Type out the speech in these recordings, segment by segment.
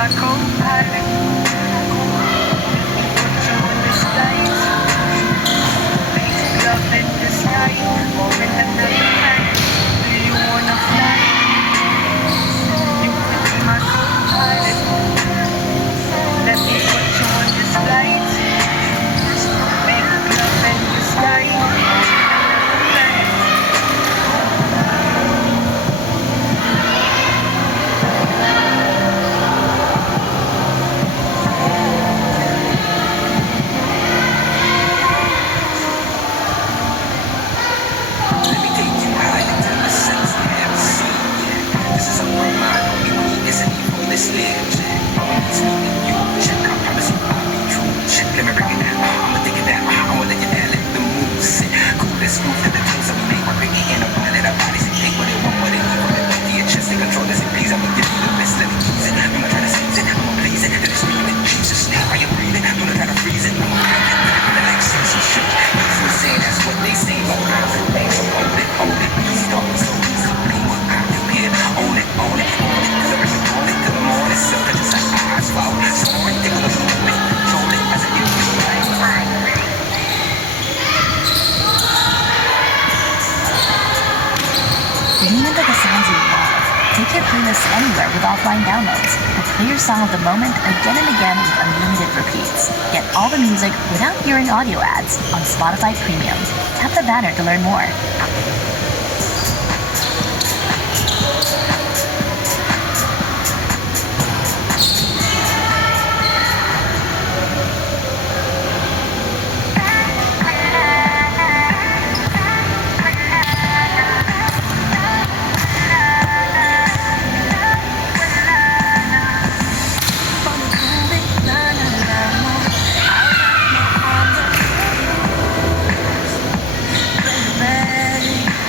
my co-pilot. Put you in disguise. Make love in disguise. Moment another night. Do you wanna fly? You could be my co-pilot. Let me put you in disguise. Make love in disguise. Moment another night. Let me take you high into the sense you haven't seen yet. This is a reminder, only we isn't even listening. It's me and you, check. I promise you I'll be true. Check, let me break it down. I'ma take it down. I'ma let you down, let the mood sit. Cool, let's move to the tunes that we make. We're breaking in a mind that our bodies and take what they want, what they need from it. Empty your chest, they control us and please. I'ma give you the best, let me use it. I'm not trying to seize it, I'ma please it. Let it scream it, Jesus. Are you breathing? Do not try to freeze it. I'ma break it, let it relax, sense and shit. That's what say, that's what they say. But so hold it, please don't be so easy. Blame what I do here. Own it, own it, own it. Cause everything own it, good morning. So just like asphalt. So I take a look at it, control it as I do it. Lean into the sounds you love. Take your playlists anywhere with offline downloads. Or play your song of the moment again and again with unlimited repeats. Get all the music without hearing audio ads on Spotify Premium. Tap the banner to learn more. Baby,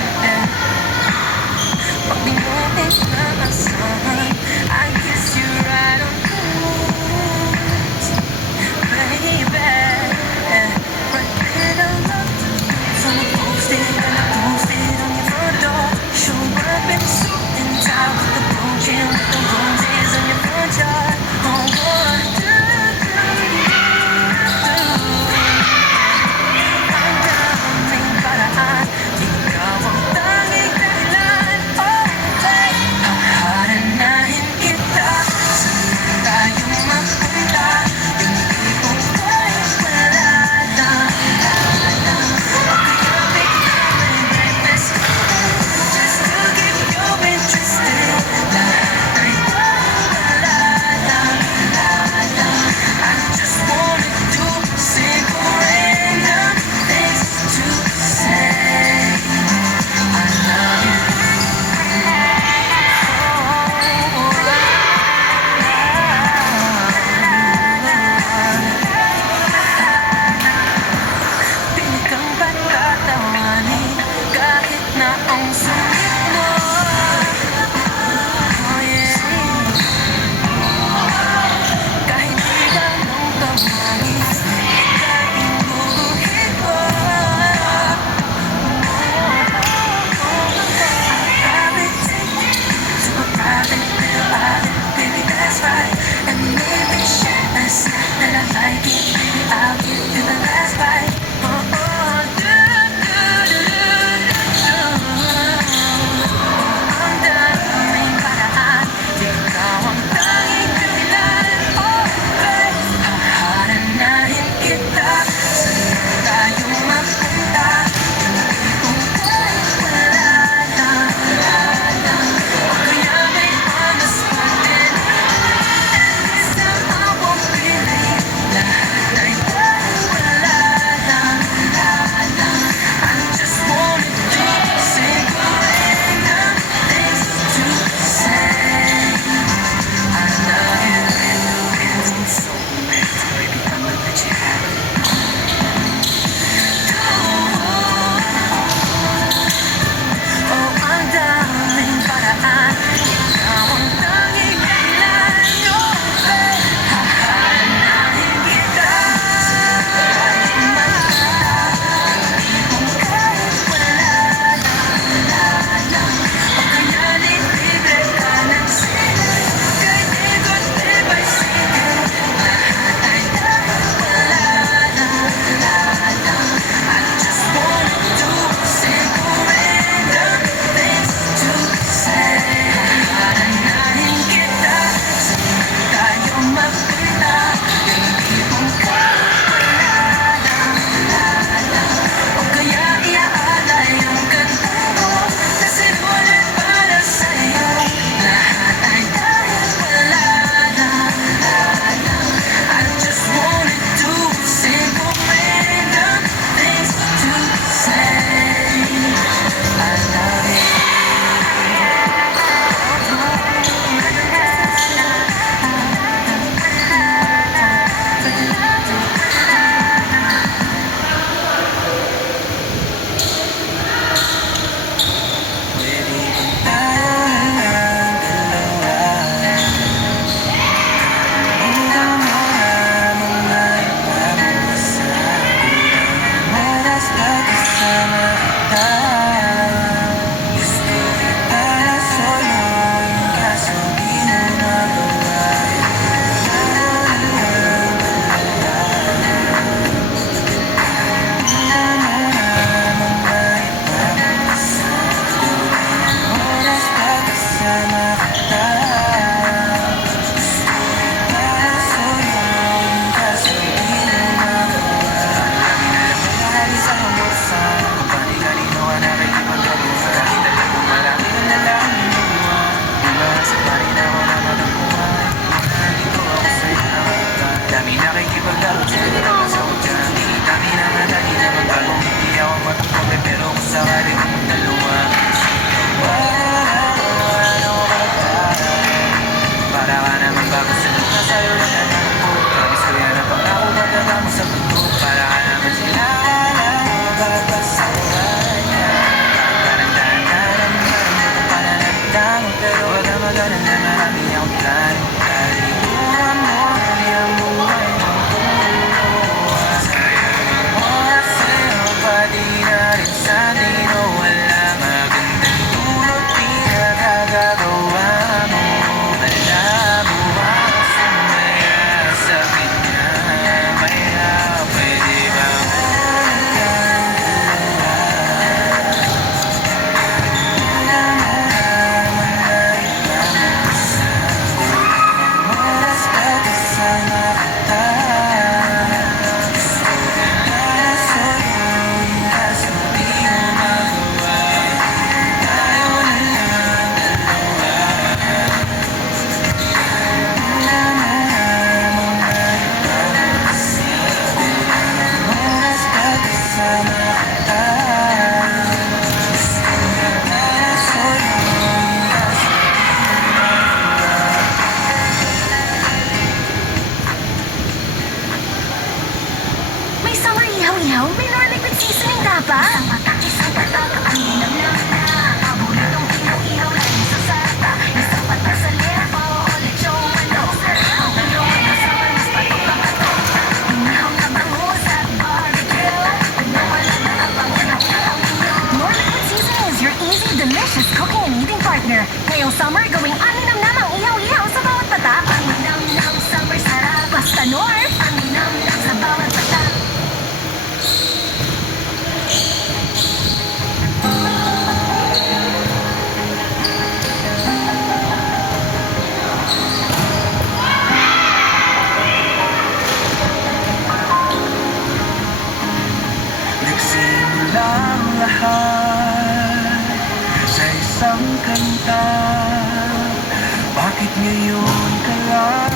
ngayon ka lang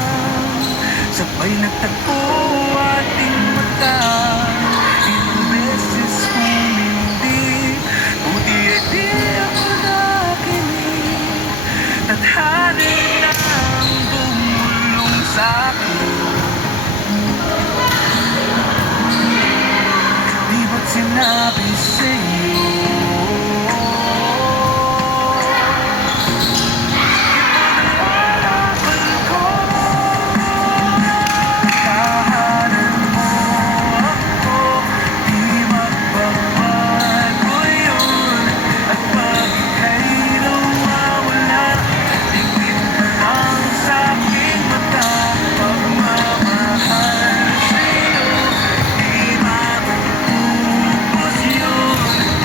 sabay nagtagpo ating mata. Ilang beses humindi, buti ay di ako nakinig. Tadhana na ang bumulong sa'kin. Di ba't sinabi sa'yo? Ipinalalaban ko, tahanan mo ako. Di magbabago yun. At pag ika'y nawawala, tingin ka lang sa'king mata. Pagmamahal sa'yo, di magubos yun.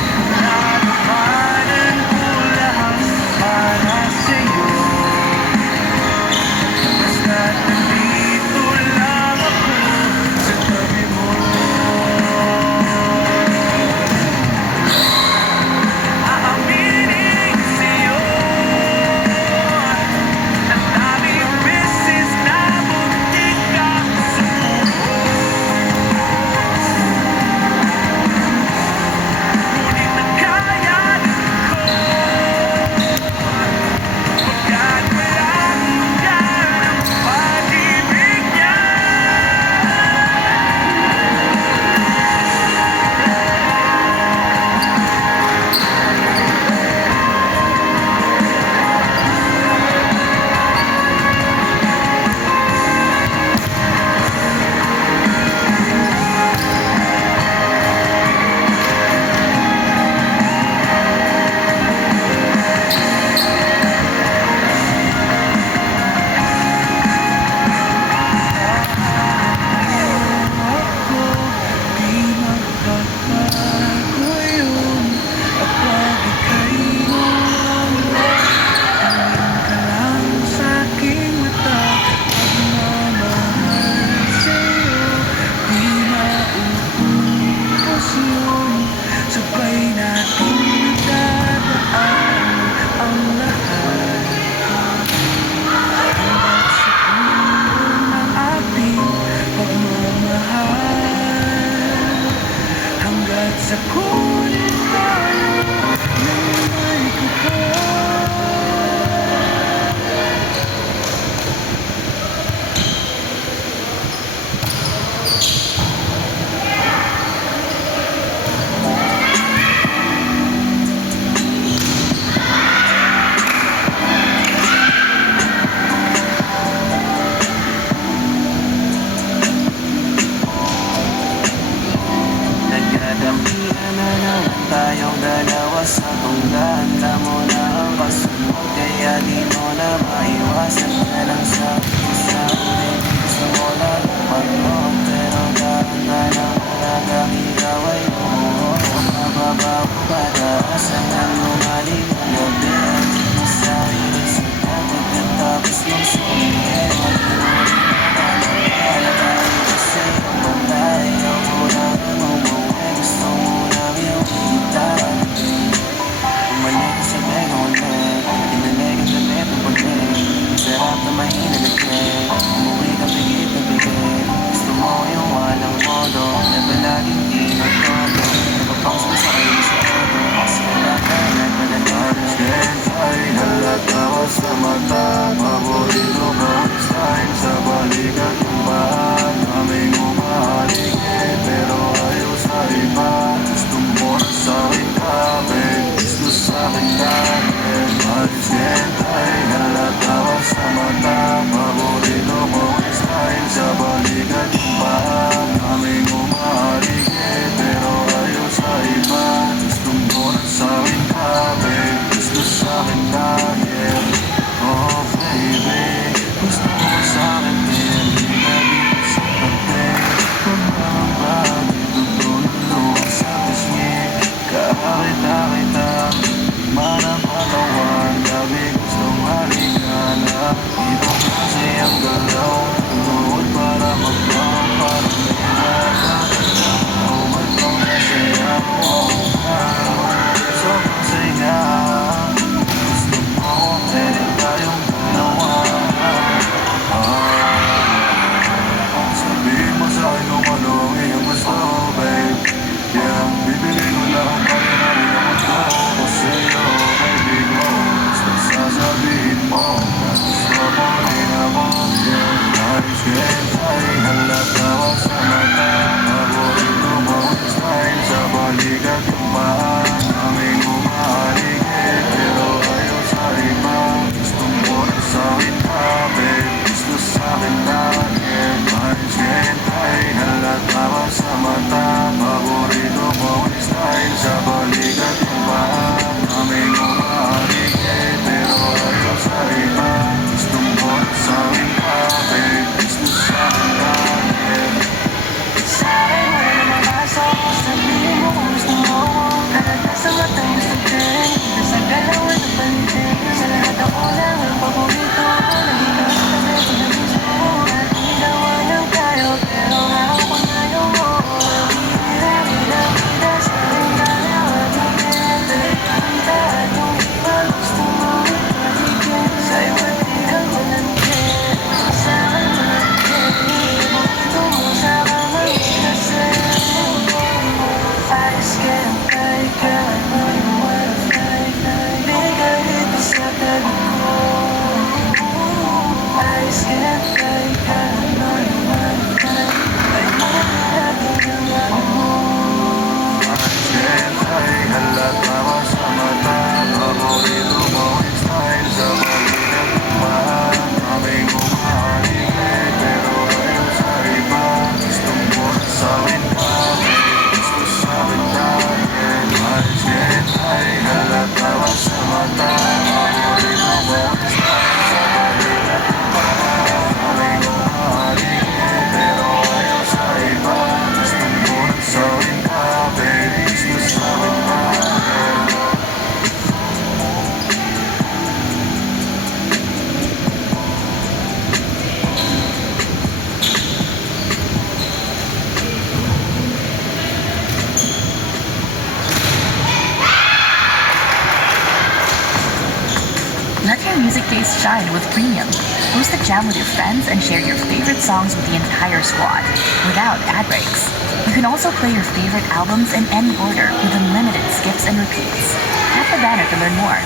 shine with Premium. Host a jam with your friends and share your favorite songs with the entire squad, without ad breaks. You can also play your favorite albums in any order with unlimited skips and repeats. Tap the banner to learn more.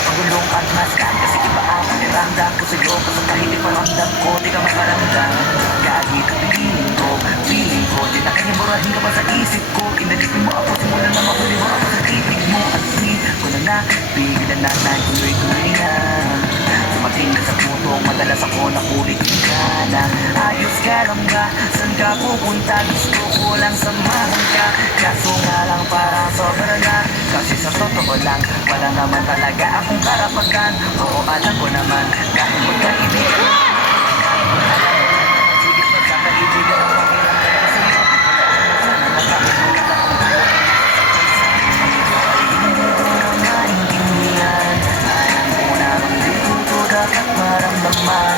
Pagulong at maskan kasi iba ang pakiramdam ko sa'yo kasi kahit iparamdam ko di ka makaramdam kahit piling ko di na kanya murahin ka pa sa isip ko inalipin mo ako simula na mahuli mo ako sa ibig mo at di ko na napigilan na tuloy-tuloy na dumating ka sa putong madalas ako nakulitin ka na ayos ka lang ba saan ka pupunta gusto ko lang samahan ka kaso nga lang parang sobra na kasi sa totoo lang wala naman talaga akong karapatan oo alam ko naman kahit magkaibigan sige magkakaibigan ang pakiramdam ko sa'yo sana nakakasulat akong hindi ko na maintindihan alam ko namang di ko to dapat maramdaman